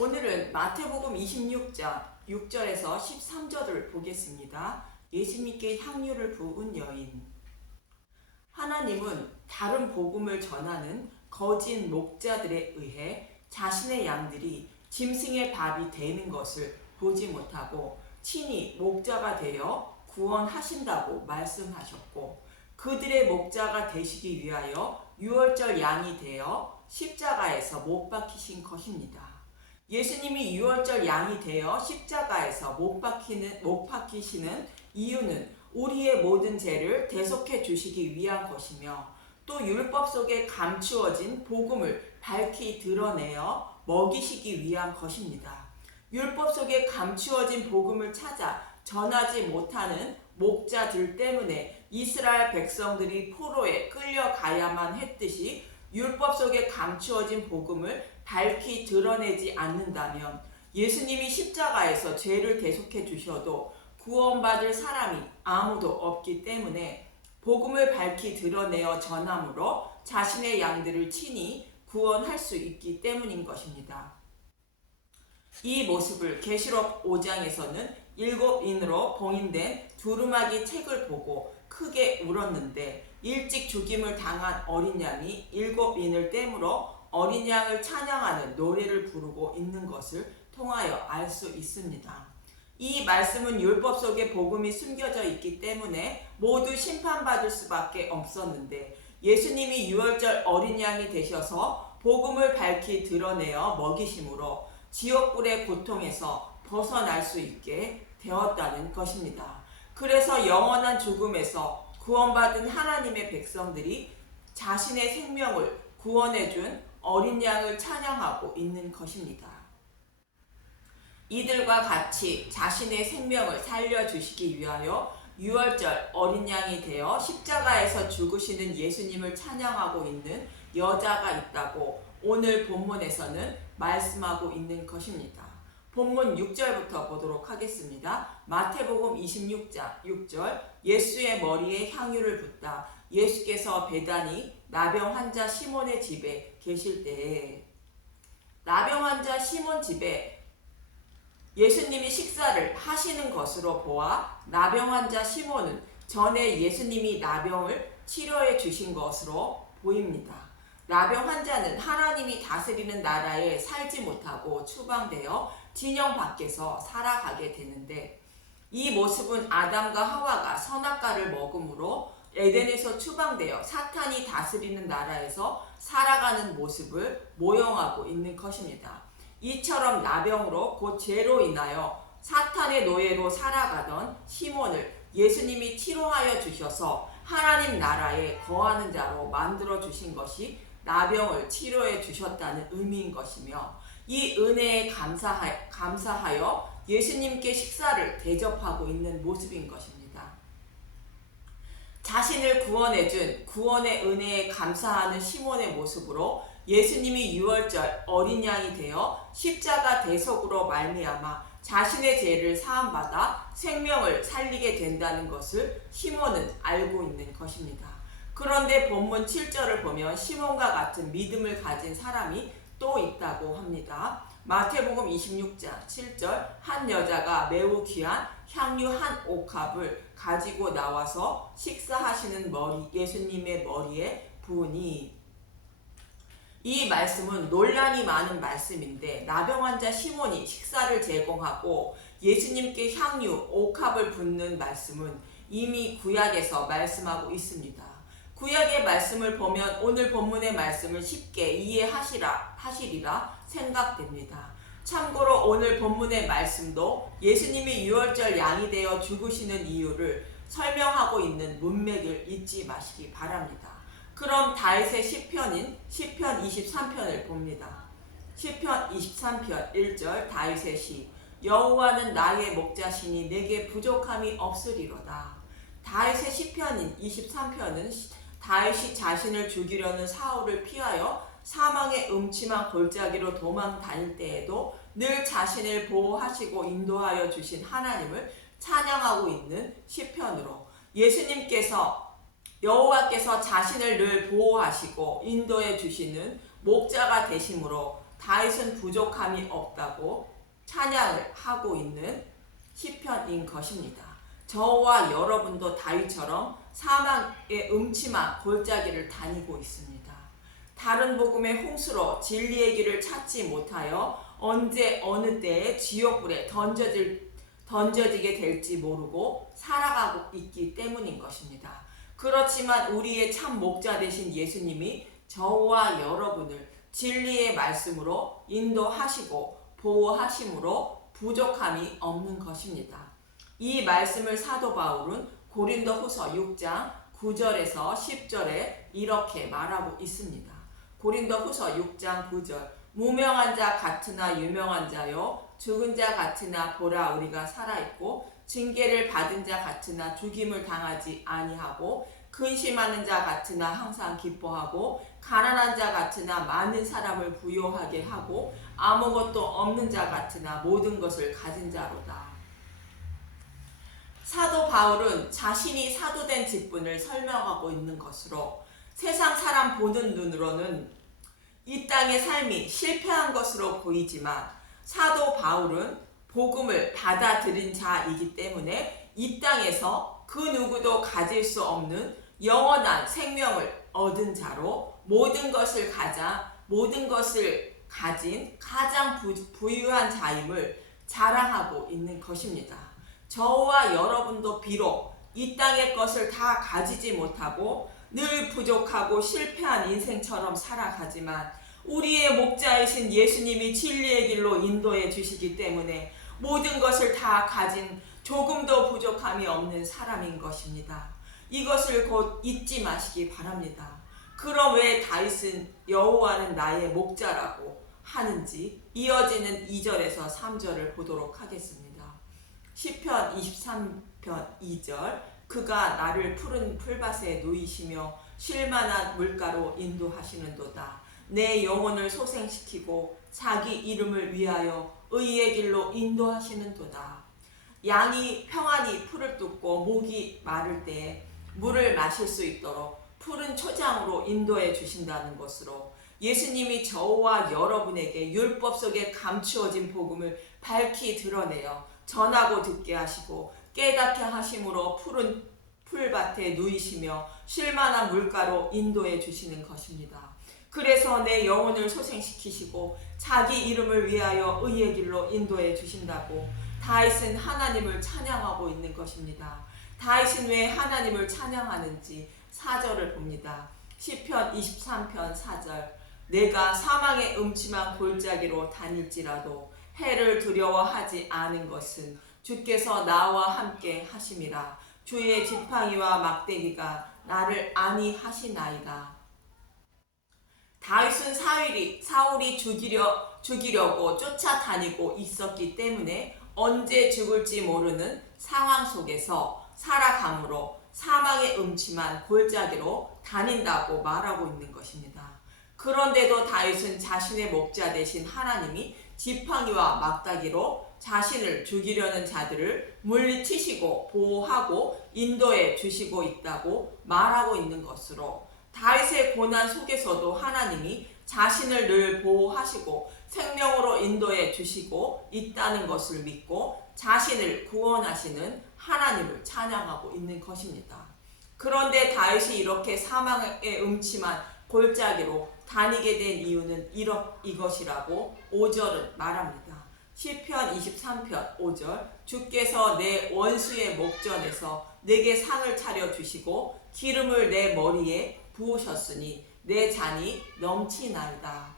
오늘은 마태복음 26장 6절에서 13절을 보겠습니다. 예수님께 향유를 부은 여인. 하나님은 다른 복음을 전하는 거짓 목자들에 의해 자신의 양들이 짐승의 밥이 되는 것을 보지 못하고 친히 목자가 되어 구원하신다고 말씀하셨고, 그들의 목자가 되시기 위하여 유월절 양이 되어 십자가에서 못 박히신 것입니다. 예수님이 유월절 양이 되어 십자가에서 못 박히시는 이유는 우리의 모든 죄를 대속해 주시기 위한 것이며, 또 율법 속에 감추어진 복음을 밝히 드러내어 먹이시기 위한 것입니다. 율법 속에 감추어진 복음을 찾아 전하지 못하는 목자들 때문에 이스라엘 백성들이 포로에 끌려가야만 했듯이, 율법 속에 감추어진 복음을 밝히 드러내지 않는다면 예수님이 십자가에서 죄를 대속해 주셔도 구원받을 사람이 아무도 없기 때문에 복음을 밝히 드러내어 전함으로 자신의 양들을 친히 구원할 수 있기 때문인 것입니다. 이 모습을 계시록 5장에서는 7인으로 봉인된 두루마기 책을 보고 크게 울었는데, 일찍 죽임을 당한 어린 양이 7인을 떼므로 어린 양을 찬양하는 노래를 부르고 있는 것을 통하여 알 수 있습니다. 이 말씀은 율법 속에 복음이 숨겨져 있기 때문에 모두 심판받을 수밖에 없었는데, 예수님이 유월절 어린 양이 되셔서 복음을 밝히 드러내어 먹이심으로 지옥불의 고통에서 벗어날 수 있게 되었다는 것입니다. 그래서 영원한 죽음에서 구원받은 하나님의 백성들이 자신의 생명을 구원해준 어린 양을 찬양하고 있는 것입니다. 이들과 같이 자신의 생명을 살려주시기 위하여 유월절 어린 양이 되어 십자가에서 죽으시는 예수님을 찬양하고 있는 여자가 있다고 오늘 본문에서는 말씀하고 있는 것입니다. 본문 6절부터 보도록 하겠습니다. 마태복음 26장 6절. 예수의 머리에 향유를 붓다 예수께서 베다니 나병 환자 시몬의 집에 계실 때에, 나병 환자 시몬 집에 예수님이 식사를 하시는 것으로 보아 나병 환자 시몬은 전에 예수님이 나병을 치료해 주신 것으로 보입니다. 나병 환자는 하나님이 다스리는 나라에 살지 못하고 추방되어 진영 밖에서 살아가게 되는데, 이 모습은 아담과 하와가 선악과를 먹음으로 에덴에서 추방되어 사탄이 다스리는 나라에서 살아가는 모습을 모형하고 있는 것입니다. 이처럼 나병으로 곧 죄로 인하여 사탄의 노예로 살아가던 시몬을 예수님이 치료하여 주셔서 하나님 나라에 거하는 자로 만들어 주신 것이 나병을 치료해 주셨다는 의미인 것이며, 이 은혜에 감사하여 예수님께 식사를 대접하고 있는 모습인 것입니다. 자신을 구원해준 구원의 은혜에 감사하는 시몬의 모습으로 예수님이 유월절 어린 양이 되어 십자가 대속으로 말미암아 자신의 죄를 사함받아 생명을 살리게 된다는 것을 시몬은 알고 있는 것입니다. 그런데 본문 7절을 보면 시몬과 같은 믿음을 가진 사람이 또 있다고 합니다. 마태복음 26장 7절. 한 여자가 매우 귀한 향유 한 옥합을 가지고 나와서 식사하시는 예수님의 머리에 부으니, 이 말씀은 논란이 많은 말씀인데, 나병 환자 시몬이 식사를 제공하고 예수님께 향유 옥합을 붓는 말씀은 이미 구약에서 말씀하고 있습니다. 구약의 말씀을 보면 오늘 본문의 말씀을 쉽게 이해하시리라 생각됩니다. 참고로 오늘 본문의 말씀도 예수님이 유월절 양이 되어 죽으시는 이유를 설명하고 있는 문맥을 잊지 마시기 바랍니다. 그럼 다윗의 시편인 시편 23편을 봅니다. 시편 23편 1절. 다윗의 시. 여호와는 나의 목자시니 내게 부족함이 없으리로다. 다윗의 시편인 23편은 다윗이 자신을 죽이려는 사울을 피하여 사망의 음침한 골짜기로 도망 다닐 때에도 늘 자신을 보호하시고 인도하여 주신 하나님을 찬양하고 있는 시편으로, 여호와께서 자신을 늘 보호하시고 인도해 주시는 목자가 되심으로 다윗은 부족함이 없다고 찬양을 하고 있는 시편인 것입니다. 저와 여러분도 다윗처럼 사망의 음침한 골짜기를 다니고 있습니다. 다른 복음의 홍수로 진리의 길을 찾지 못하여 언제 어느 때에 지옥불에 던져지게 될지 모르고 살아가고 있기 때문인 것입니다. 그렇지만 우리의 참 목자 되신 예수님이 저와 여러분을 진리의 말씀으로 인도하시고 보호하심으로 부족함이 없는 것입니다. 이 말씀을 사도 바울은 고린도후서 6장 9절에서 10절에 이렇게 말하고 있습니다. 고린도후서 6장 9절 무명한 자 같으나 유명한 자요 죽은 자 같으나 보라 우리가 살아있고 징계를 받은 자 같으나 죽임을 당하지 아니하고 근심하는 자 같으나 항상 기뻐하고 가난한 자 같으나 많은 사람을 부요하게 하고 아무것도 없는 자 같으나 모든 것을 가진 자로다. 사도 바울은 자신이 사도된 직분을 설명하고 있는 것으로 세상 사람 보는 눈으로는 이 땅의 삶이 실패한 것으로 보이지만 사도 바울은 복음을 받아들인 자이기 때문에 이 땅에서 그 누구도 가질 수 없는 영원한 생명을 얻은 자로 모든 것을 가진 가장 부유한 자임을 자랑하고 있는 것입니다. 저와 여러분도 비록 이 땅의 것을 다 가지지 못하고 늘 부족하고 실패한 인생처럼 살아가지만 우리의 목자이신 예수님이 진리의 길로 인도해 주시기 때문에 모든 것을 다 가진 조금도 부족함이 없는 사람인 것입니다. 이것을 곧 잊지 마시기 바랍니다. 그럼 왜 다윗은 여호와는 나의 목자라고 하는지 이어지는 2절에서 3절을 보도록 하겠습니다. 시편 23편 2절 그가 나를 푸른 풀밭에 누이시며 쉴만한 물가로 인도하시는도다. 내 영혼을 소생시키고 자기 이름을 위하여 의의 길로 인도하시는도다. 양이 평안히 풀을 뜯고 목이 마를 때에 물을 마실 수 있도록 푸른 초장으로 인도해 주신다는 것으로 예수님이 저와 여러분에게 율법 속에 감추어진 복음을 밝히 드러내어 전하고 듣게 하시고 깨닫게 하심으로 푸른 풀밭에 누이시며 쉴만한 물가로 인도해 주시는 것입니다. 그래서 내 영혼을 소생시키시고 자기 이름을 위하여 의의 길로 인도해 주신다고 다윗은 하나님을 찬양하고 있는 것입니다. 다윗은 왜 하나님을 찬양하는지 4절을 봅니다. 시편 23편 4절 내가 사망의 음침한 골짜기로 다닐지라도 해를 두려워하지 않은 것은 주께서 나와 함께 하심이라. 주의 지팡이와 막대기가 나를 안위하시나이다. 다윗은 사울이 죽이려고 쫓아다니고 있었기 때문에 언제 죽을지 모르는 상황 속에서 살아감으로 사망의 음침한 골짜기로 다닌다고 말하고 있는 것입니다. 그런데도 다윗은 자신의 목자 되신 하나님이 지팡이와 막다기로 자신을 죽이려는 자들을 물리치시고 보호하고 인도해 주시고 있다고 말하고 있는 것으로 다윗의 고난 속에서도 하나님이 자신을 늘 보호하시고 생명으로 인도해 주시고 있다는 것을 믿고 자신을 구원하시는 하나님을 찬양하고 있는 것입니다. 그런데 다윗이 이렇게 사망의 음침한 골짜기로 다니게 된 이유는 이것이라고 5절은 말합니다. 시편 23편 5절 주께서 내 원수의 목전에서 내게 상을 차려주시고 기름을 내 머리에 부으셨으니 내 잔이 넘치나이다.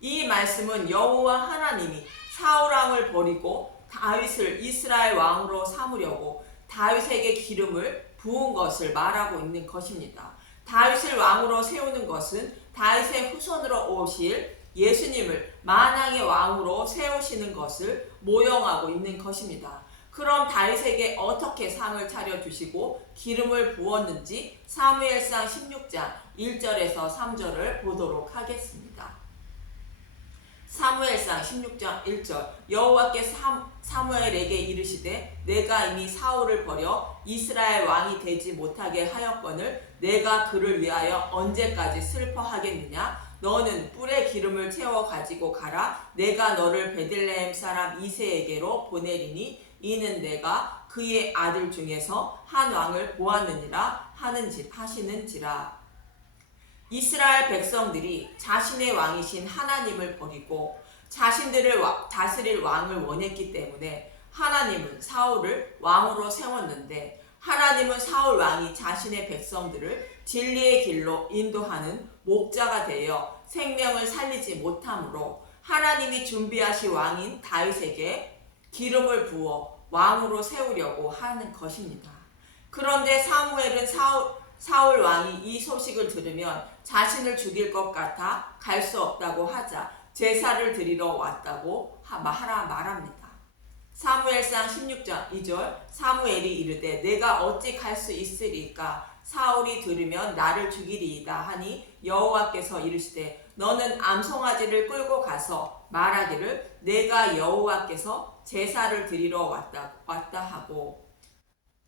이 말씀은 여호와 하나님이 사울왕을 버리고 다윗을 이스라엘 왕으로 삼으려고 다윗에게 기름을 부은 것을 말하고 있는 것입니다. 다윗을 왕으로 세우는 것은 다윗의 후손으로 오실 예수님을 만왕의 왕으로 세우시는 것을 모형하고 있는 것입니다. 그럼 다윗에게 어떻게 상을 차려주시고 기름을 부었는지 사무엘상 16장 1절에서 3절을 보도록 하겠습니다. 사무엘상 16장 1절 여호와께서 사무엘에게 이르시되 내가 이미 사울을 버려 이스라엘 왕이 되지 못하게 하였거늘 내가 그를 위하여 언제까지 슬퍼하겠느냐 너는 뿔에 기름을 채워 가지고 가라. 내가 너를 베들레헴 사람 이새에게로 보내리니 이는 내가 그의 아들 중에서 한 왕을 보았느니라 하시는지라. 이스라엘 백성들이 자신의 왕이신 하나님을 버리고 자신들을 다스릴 왕을 원했기 때문에 하나님은 사울을 왕으로 세웠는데, 하나님은 사울 왕이 자신의 백성들을 진리의 길로 인도하는 목자가 되어 생명을 살리지 못하므로 하나님이 준비하신 왕인 다윗에게 기름을 부어 왕으로 세우려고 하는 것입니다. 그런데 사무엘은 사울 왕이 이 소식을 들으면 자신을 죽일 것 같아 갈 수 없다고 하자 제사를 드리러 왔다고 말합니다. 사무엘상 16장 2절 사무엘이 이르되 내가 어찌 갈 수 있으리까? 사울이 들으면 나를 죽이리이다 하니 여호와께서 이르시되 너는 암송아지를 끌고 가서 말하기를 내가 여호와께서 제사를 드리러 왔다 하고.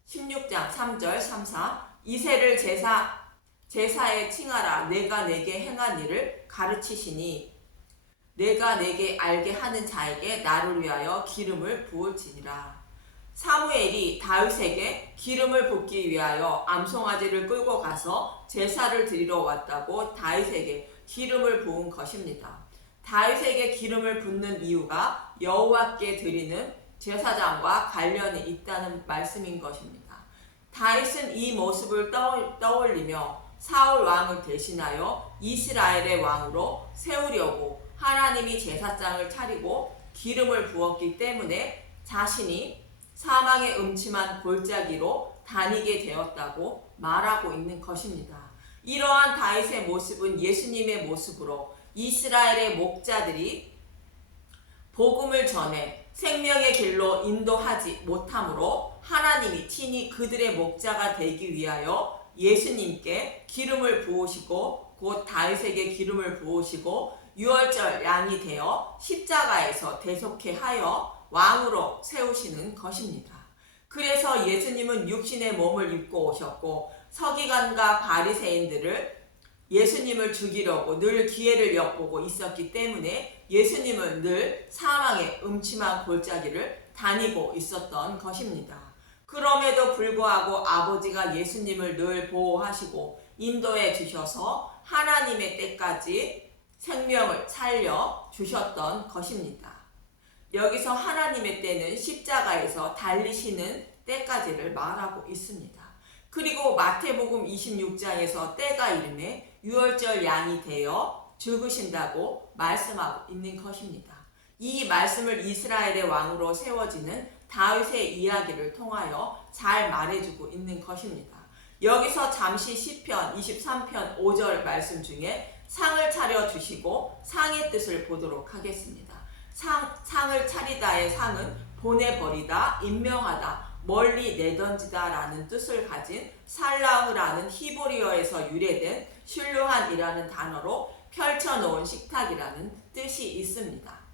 16장 3절 3사 이새를 제사에 칭하라. 내가 내게 행한 일을 가르치시니 내가 내게 알게 하는 자에게 나를 위하여 기름을 부을지니라. 사무엘이 다윗에게 기름을 붓기 위하여 암송아지를 끌고 가서 제사를 드리러 왔다고 다윗에게 기름을 부은 것입니다. 다윗에게 기름을 붓는 이유가 여호와께 드리는 제사장과 관련이 있다는 말씀인 것입니다. 다윗은 이 모습을 떠올리며 사울 왕을 대신하여 이스라엘의 왕으로 세우려고 하나님이 제사장을 차리고 기름을 부었기 때문에 자신이 사망의 음침한 골짜기로 다니게 되었다고 말하고 있는 것입니다. 이러한 다윗의 모습은 예수님의 모습으로 이스라엘의 목자들이 복음을 전해 생명의 길로 인도하지 못하므로 하나님이 친히 그들의 목자가 되기 위하여 예수님께 기름을 부으시고 곧 다윗에게 기름을 부으시고 유월절 양이 되어 십자가에서 대속케 하여 왕으로 세우시는 것입니다. 그래서 예수님은 육신의 몸을 입고 오셨고 서기관과 바리새인들을 예수님을 죽이려고 늘 기회를 엿보고 있었기 때문에 예수님은 늘 사망의 음침한 골짜기를 다니고 있었던 것입니다. 그럼에도 불구하고 아버지가 예수님을 늘 보호하시고 인도해 주셔서 하나님의 때까지 생명을 살려 주셨던 것입니다. 여기서 하나님의 때는 십자가에서 달리시는 때까지를 말하고 있습니다. 그리고 마태복음 26장에서 때가 이름에 유월절 양이 되어 죽으신다고 말씀하고 있는 것입니다. 이 말씀을 이스라엘의 왕으로 세워지는 다윗의 이야기를 통하여 잘 말해주고 있는 것입니다. 여기서 잠시 시편 23편 5절 말씀 중에 상을 차려 주시고 상의 뜻을 보도록 하겠습니다. 상을 차리다의 상은 보내버리다, 임명하다, 멀리 내던지다 라는 뜻을 가진 살라흐라는 히브리어에서 유래된 슐루한이라는 단어로 펼쳐놓은 식탁이라는 뜻이 있습니다.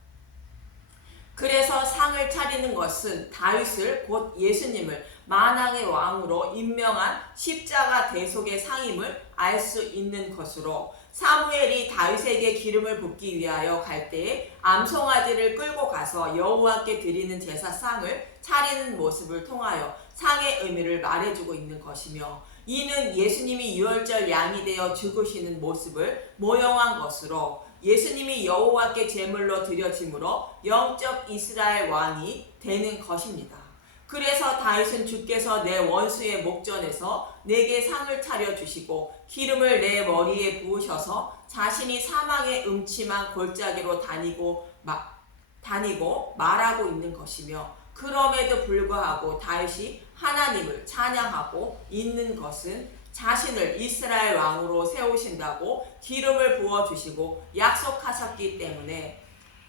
그래서 상을 차리는 것은 다윗을 곧 예수님을 만왕의 왕으로 임명한 십자가 대속의 상임을 알 수 있는 것으로, 사무엘이 다윗에게 기름을 붓기 위하여 갈 때에 암송아지를 끌고 가서 여호와께 드리는 제사상을 차리는 모습을 통하여 상의 의미를 말해주고 있는 것이며, 이는 예수님이 유월절 양이 되어 죽으시는 모습을 모형한 것으로 예수님이 여호와께 제물로 드려짐으로 영적 이스라엘 왕이 되는 것입니다. 그래서 다윗은 주께서 내 원수의 목전에서 내게 상을 차려 주시고 기름을 내 머리에 부으셔서 자신이 사망의 음침한 골짜기로 다니고 말하고 있는 것이며, 그럼에도 불구하고 다윗이 하나님을 찬양하고 있는 것은 자신을 이스라엘 왕으로 세우신다고 기름을 부어주시고 약속하셨기 때문에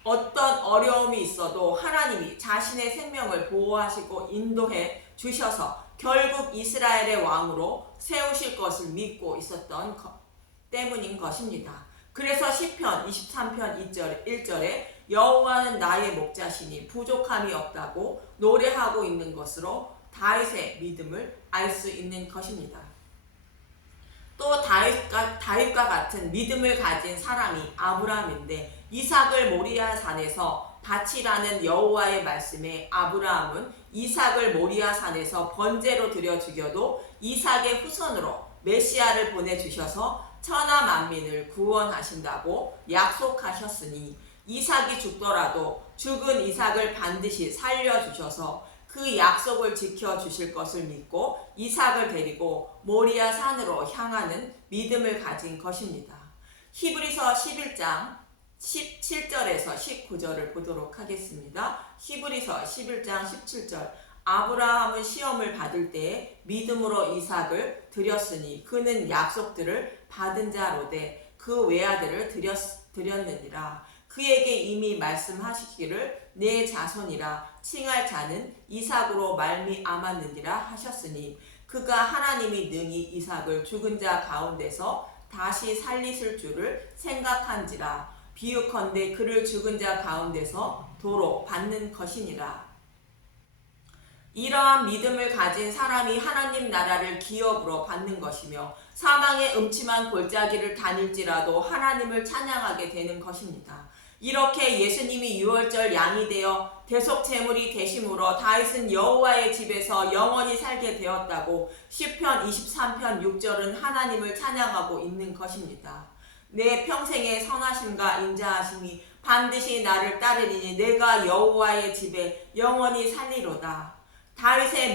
어떤 어려움이 있어도 하나님이 자신의 생명을 보호하시고 인도해 주셔서 결국 이스라엘의 왕으로 세우실 것을 믿고 있었던 때문인 것입니다. 그래서 시편 23편 1절에 여호와는 나의 목자시니 부족함이 없다고 노래하고 있는 것으로 다윗의 믿음을 알 수 있는 것입니다. 또 다윗과 같은 믿음을 가진 사람이 아브라함인데, 이삭을 모리아 산에서 바치라는 여호와의 말씀에 아브라함은 이삭을 모리아 산에서 번제로 드려 죽여도 이삭의 후손으로 메시아를 보내주셔서 천하 만민을 구원하신다고 약속하셨으니, 이삭이 죽더라도 죽은 이삭을 반드시 살려주셔서 그 약속을 지켜주실 것을 믿고 이삭을 데리고 모리아 산으로 향하는 믿음을 가진 것입니다. 히브리서 11장 17절에서 19절을 보도록 하겠습니다. 히브리서 11장 17절. 아브라함은 시험을 받을 때에 믿음으로 이삭을 드렸으니 그는 약속들을 받은 자로되 그 외아들을 드렸느니라. 그에게 이미 말씀하시기를 내 자손이라 칭할 자는 이삭으로 말미암았느니라 하셨으니, 그가 하나님이 능히 이삭을 죽은 자 가운데서 다시 살리실 줄을 생각한지라. 비유컨대 그를 죽은 자 가운데서 도로 받는 것이니라. 이러한 믿음을 가진 사람이 하나님 나라를 기업으로 받는 것이며 사망의 음침한 골짜기를 다닐지라도 하나님을 찬양하게 되는 것입니다. 이렇게 예수님이 유월절 양이 되어 대속 제물이 되심으로 다윗은 여호와의 집에서 영원히 살게 되었다고 시편 23편 6절은 하나님을 찬양하고 있는 것입니다. 내 평생의 선하심과 인자하심이 반드시 나를 따르리니 내가 여호와의 집에 영원히 살리로다. 다윗의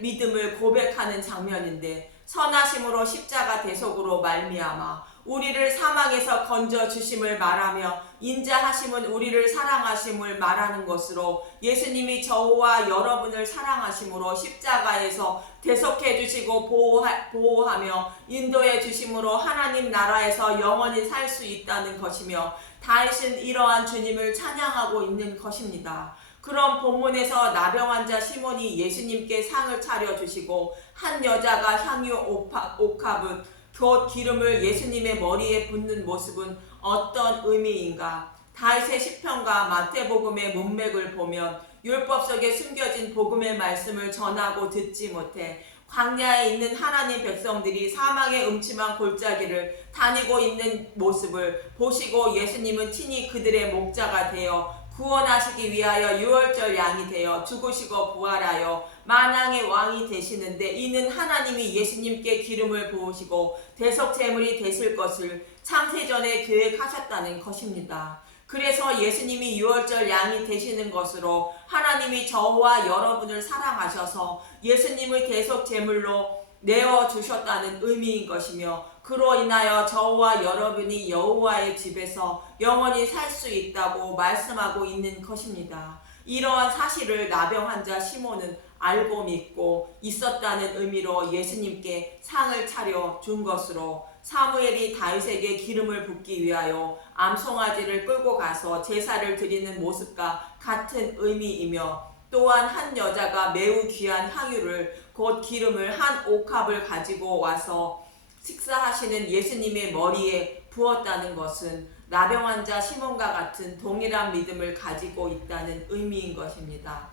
믿음을 고백하는 장면인데, 선하심으로 십자가 대속으로 말미암아 우리를 사망에서 건져 주심을 말하며 인자하심은 우리를 사랑하심을 말하는 것으로, 예수님이 저와 여러분을 사랑하심으로 십자가에서 대속해 주시고 보호하며 인도해 주심으로 하나님 나라에서 영원히 살 수 있다는 것이며, 다윗은 이러한 주님을 찬양하고 있는 것입니다. 그런 본문에서 나병 환자 시몬이 예수님께 상을 차려주시고 한 여자가 향유 옥합은 곧 기름을 예수님의 머리에 붓는 모습은 어떤 의미인가? 다윗의 시편과 마태복음의 문맥을 보면 율법 속에 숨겨진 복음의 말씀을 전하고 듣지 못해 광야에 있는 하나님 백성들이 사망의 음침한 골짜기를 다니고 있는 모습을 보시고 예수님은 친히 그들의 목자가 되어 구원하시기 위하여 유월절 양이 되어 죽으시고 부활하여 만왕의 왕이 되시는데, 이는 하나님이 예수님께 기름을 부으시고 대속 제물이 되실 것을 창세전에 계획하셨다는 것입니다. 그래서 예수님이 유월절 양이 되시는 것으로 하나님이 저와 여러분을 사랑하셔서 예수님을 대속 제물로 내어주셨다는 의미인 것이며, 그로 인하여 저와 여러분이 여호와의 집에서 영원히 살 수 있다고 말씀하고 있는 것입니다. 이러한 사실을 나병 환자 시몬은 알고 믿고 있었다는 의미로 예수님께 상을 차려 준 것으로, 사무엘이 다윗에게 기름을 붓기 위하여 암송아지를 끌고 가서 제사를 드리는 모습과 같은 의미이며, 또한 한 여자가 매우 귀한 향유를 곧 기름을 한 옥합을 가지고 와서 식사하시는 예수님의 머리에 부었다는 것은 나병 환자 시몬과 같은 동일한 믿음을 가지고 있다는 의미인 것입니다.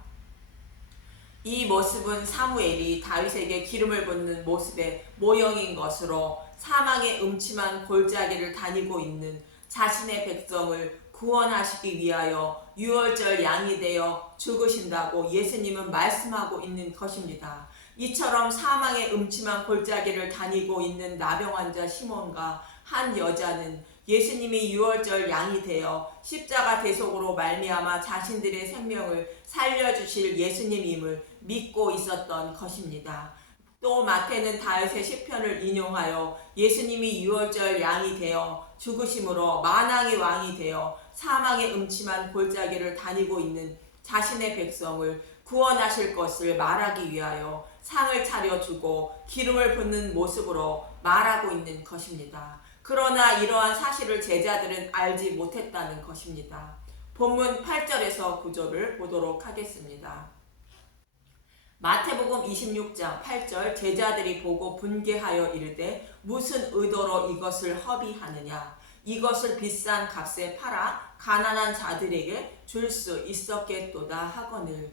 이 모습은 사무엘이 다윗에게 기름을 붓는 모습의 모형인 것으로, 사망의 음침한 골짜기를 다니고 있는 자신의 백성을 구원하시기 위하여 유월절 양이 되어 죽으신다고 예수님은 말씀하고 있는 것입니다. 이처럼 사망의 음침한 골짜기를 다니고 있는 나병 환자 시몬과 한 여자는 예수님이 유월절 양이 되어 십자가 대속으로 말미암아 자신들의 생명을 살려주실 예수님임을 믿고 있었던 것입니다. 또 마태는 다윗의 시편을 인용하여 예수님이 유월절 양이 되어 죽으심으로 만왕의 왕이 되어 사망의 음침한 골짜기를 다니고 있는 자신의 백성을 구원하실 것을 말하기 위하여 상을 차려주고 기름을 붓는 모습으로 말하고 있는 것입니다. 그러나 이러한 사실을 제자들은 알지 못했다는 것입니다. 본문 8절에서 9절을 보도록 하겠습니다. 마태복음 26장 8절. 제자들이 보고 분개하여 이르되 무슨 의도로 이것을 허비하느냐? 이것을 비싼 값에 팔아 가난한 자들에게 줄 수 있었겠도다 하거늘.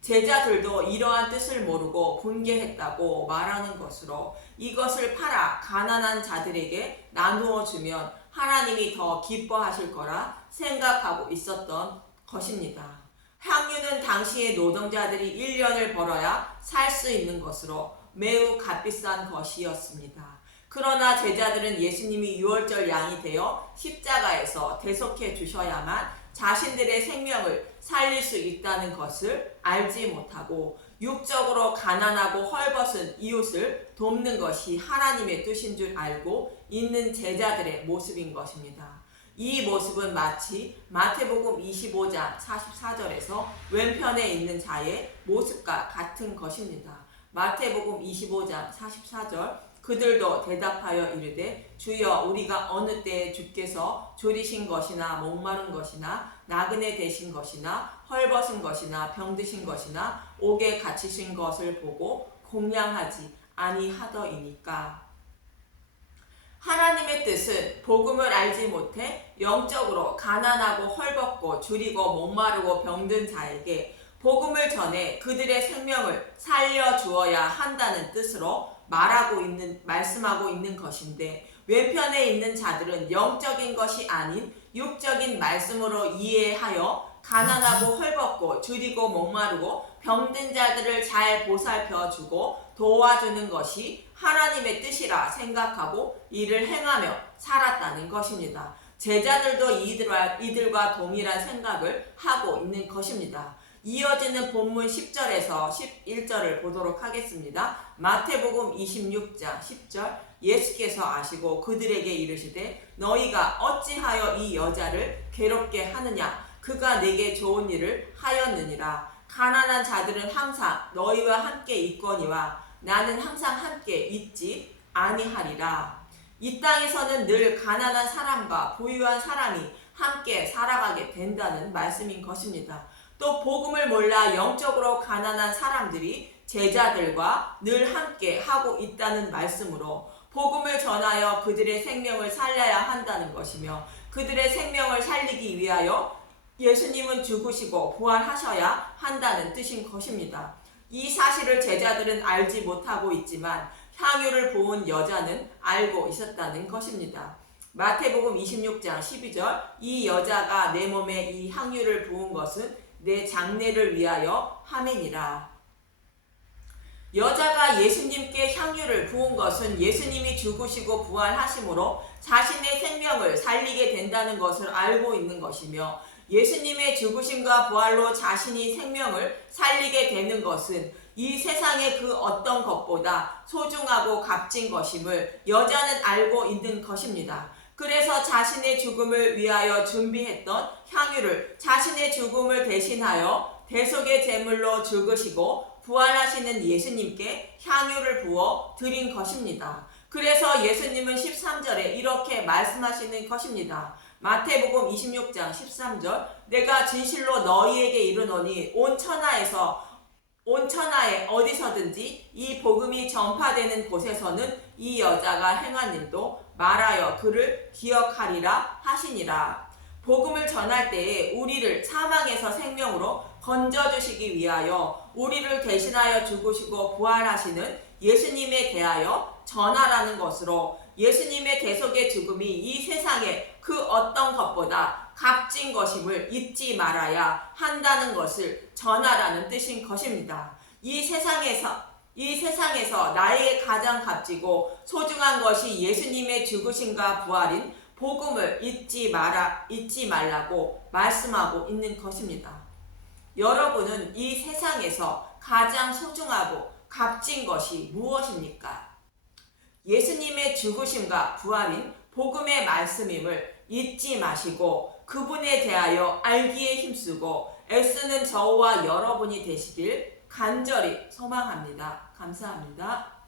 제자들도 이러한 뜻을 모르고 분개했다고 말하는 것으로 이것을 팔아 가난한 자들에게 나누어 주면 하나님이 더 기뻐하실 거라 생각하고 있었던 것입니다. 향유는 당시의 노동자들이 1년을 벌어야 살 수 있는 것으로 매우 값비싼 것이었습니다. 그러나 제자들은 예수님이 유월절 양이 되어 십자가에서 대속해 주셔야만 자신들의 생명을 살릴 수 있다는 것을 알지 못하고 육적으로 가난하고 헐벗은 이웃을 돕는 것이 하나님의 뜻인 줄 알고 있는 제자들의 모습인 것입니다. 이 모습은 마치 마태복음 25장 44절에서 왼편에 있는 자의 모습과 같은 것입니다. 마태복음 25장 44절 그들도 대답하여 이르되 주여 우리가 어느 때에 주께서 졸이신 것이나 목마른 것이나 나그네 되신 것이나 헐벗은 것이나 병드신 것이나 옥에 갇히신 것을 보고 공양하지 아니하더이니까. 하나님의 뜻은 복음을 알지 못해 영적으로 가난하고 헐벗고 줄이고 목마르고 병든 자에게 복음을 전해 그들의 생명을 살려주어야 한다는 뜻으로 말씀하고 있는 것인데 왼편에 있는 자들은 영적인 것이 아닌 육적인 말씀으로 이해하여 가난하고 헐벗고 줄이고 목마르고 병든 자들을 잘 보살펴주고 도와주는 것이 하나님의 뜻이라 생각하고 이를 행하며 살았다는 것입니다. 제자들도 이들과 동일한 생각을 하고 있는 것입니다. 이어지는 본문 10절에서 11절을 보도록 하겠습니다. 마태복음 26장 10절 예수께서 아시고 그들에게 이르시되 너희가 어찌하여 이 여자를 괴롭게 하느냐 그가 내게 좋은 일을 하였느니라. 가난한 자들은 항상 너희와 함께 있거니와 나는 항상 함께 있지 아니하리라. 이 땅에서는 늘 가난한 사람과 부유한 사람이 함께 살아가게 된다는 말씀인 것입니다. 또 복음을 몰라 영적으로 가난한 사람들이 제자들과 늘 함께 하고 있다는 말씀으로 복음을 전하여 그들의 생명을 살려야 한다는 것이며 그들의 생명을 살리기 위하여 예수님은 죽으시고 부활하셔야 한다는 뜻인 것입니다. 이 사실을 제자들은 알지 못하고 있지만 향유를 부은 여자는 알고 있었다는 것입니다. 마태복음 26장 12절 이 여자가 내 몸에 이 향유를 부은 것은 내 장례를 위하여 함이니라. 여자가 예수님께 향유를 부은 것은 예수님이 죽으시고 부활하심으로 자신의 생명을 살리게 된다는 것을 알고 있는 것이며 예수님의 죽으심과 부활로 자신이 생명을 살리게 되는 것은 이 세상의 그 어떤 것보다 소중하고 값진 것임을 여자는 알고 있는 것입니다. 그래서 자신의 죽음을 위하여 준비했던 향유를 자신의 죽음을 대신하여 대속의 제물로 죽으시고 부활하시는 예수님께 향유를 부어 드린 것입니다. 그래서 예수님은 13절에 이렇게 말씀하시는 것입니다. 마태복음 26장 13절 내가 진실로 너희에게 이르노니 온 천하에 어디서든지 이 복음이 전파되는 곳에서는 이 여자가 행한 일도 말하여 그를 기억하리라 하시니라. 복음을 전할 때에 우리를 사망에서 생명으로 건져주시기 위하여 우리를 대신하여 죽으시고 부활하시는 예수님에 대하여 전하라는 것으로 예수님의 대속의 죽음이 이 세상에 그 어떤 것보다 값진 것임을 잊지 말아야 한다는 것을 전하라는 뜻인 것입니다. 이 세상에서 나에게 가장 값지고 소중한 것이 예수님의 죽으심과 부활인 복음을 잊지 말라고 말씀하고 있는 것입니다. 여러분은 이 세상에서 가장 소중하고 값진 것이 무엇입니까? 예수님의 죽으심과 부활인 복음의 말씀임을 잊지 마시고 그분에 대하여 알기에 힘쓰고 애쓰는 저와 여러분이 되시길 간절히 소망합니다. 감사합니다.